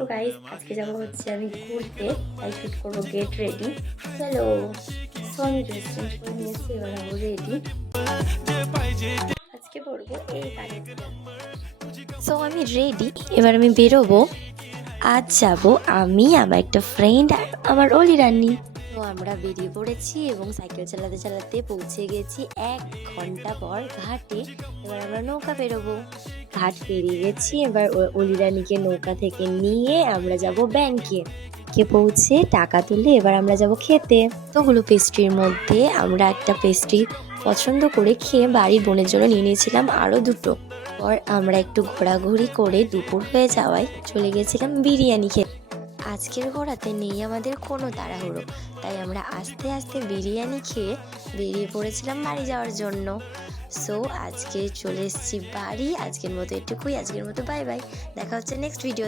তো গাইস আজকে যাবো হচ্ছে আমি ঘুরতে, তাই শুট করবো গেট রেডি। চলো। সো আমি ড্রেস চেঞ্জ করে নিয়েছি, এবার হবো রেডি। আজকে পরবো এই কানেরটা। সো আমি রেডি, এবার আমি বেরোবো। আজ যাব আমি, আমার একটা ফ্রেন্ড আর আমার অলি রানী। তো আমরা বেরিয়ে পড়েছি এবং সাইকেল চালাতে চালাতে পৌঁছে গেছি 1 ঘন্টা পর ঘাটে। এবার আমরা নৌকা বেরোবো। ঘাট পেরিয়ে গেছি, এবার অলি রানীকে নৌকা থেকে নিয়ে আমরা যাব ব্যাংকে। পৌঁছে টাকা তুলে এবার আমরা যাব খেতে। তোগুলো পেস্ট্রির মধ্যে আমরা একটা পেস্ট্রি পছন্দ করে খেয়ে বাড়ির বোনের জন্য নিয়ে নিয়েছিলাম আরও 2টো। পর আমরা একটু ঘোরাঘুরি করে দুপুর হয়ে যাওয়ায় চলে গেছিলাম বিরিয়ানি খেতে। আজকের ঘোরাতে নেই আমাদের কোনো তাড়াহুড়ো, তাই আমরা আস্তে আস্তে বিরিয়ানি খেয়ে বেরিয়ে পড়েছিলাম বাড়ি যাওয়ার জন্য। সো আজকে চলে এসেছি বাড়ি। আজকের মতো এটুকুই, আজকের মতো বাই বাই। দেখা হচ্ছে নেক্সট ভিডিও।